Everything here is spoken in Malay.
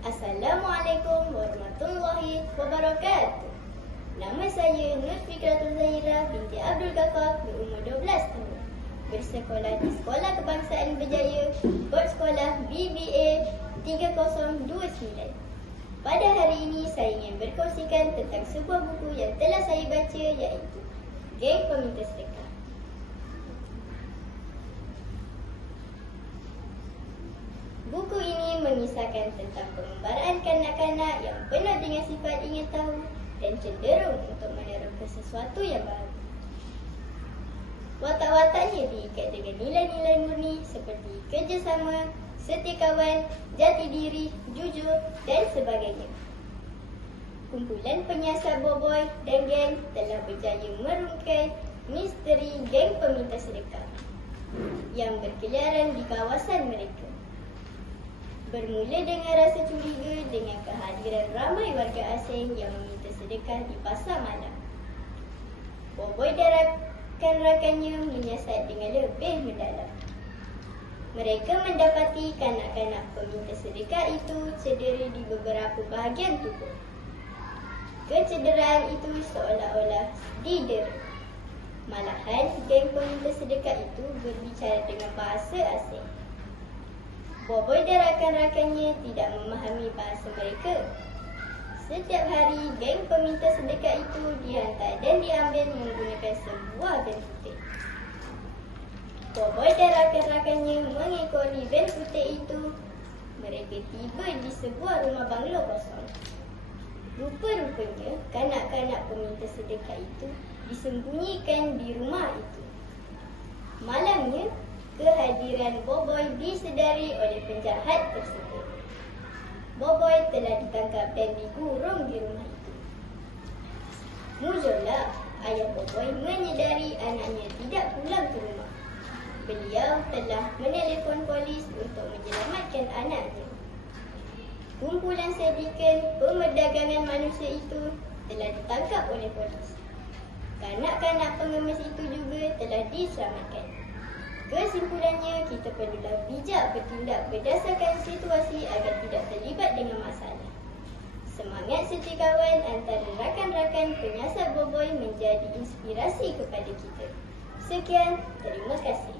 Assalamualaikum warahmatullahi wabarakatuh. Nama saya Nur Fikratul Zahira binti Abdul Ghaffar, berumur 12 tahun. Bersekolah di Sekolah Kebangsaan Berjaya, Bot Sekolah BBA 3029. Pada hari ini saya ingin berkongsikan tentang sebuah buku yang telah saya baca, iaitu Geng Peminta Sedekah. Buku ini mengisahkan tentang pengembaraan kanak-kanak yang penuh dengan sifat ingin tahu dan cenderung untuk meneroka sesuatu yang baru. Watak-wataknya diikat dengan nilai-nilai murni seperti kerjasama, setia kawan, jati diri, jujur dan sebagainya. Kumpulan penyiasat Boboy dan geng telah berjaya merungkai misteri geng peminta sedekah yang berkeliaran di kawasan mereka. Bermula dengan rasa curiga dengan kehadiran ramai warga asing yang meminta sedekah di pasar malam. Boboy dan rakan-rakannya menyiasat dengan lebih mendalam. Mereka mendapati kanak-kanak peminta sedekah itu cedera di beberapa bahagian tubuh. Kecederaan itu seolah-olah didera. Malahan, geng peminta sedekah itu berbicara dengan bahasa asing. Boboy dan rakan-rakannya tidak memahami bahasa mereka. Setiap hari, geng peminta sedekah itu dihantar dan diambil menggunakan sebuah van putih. Boboy dan rakan-rakannya mengikori van putih itu. Mereka tiba di sebuah rumah banglo kosong. Rupa-rupanya, kanak-kanak peminta sedekah itu disembunyikan di rumah itu. Malamnya, kehadiran Boboy disedari oleh penjahat tersebut. Boboy telah ditangkap dan dikurung di rumah itu. Mujurlah, ayah Boboy menyedari anaknya tidak pulang ke rumah. Beliau telah menelpon polis untuk menyelamatkan anaknya. Kumpulan sindiket pemerdagangan manusia itu telah ditangkap oleh polis. Kanak-kanak pengemis itu juga telah diselamatkan. Kesimpulannya, kita perlulah bijak bertindak berdasarkan situasi agar tidak terlibat dengan masalah. Semangat setia kawan antara rakan-rakan penyiasat Boboy menjadi inspirasi kepada kita. Sekian, terima kasih.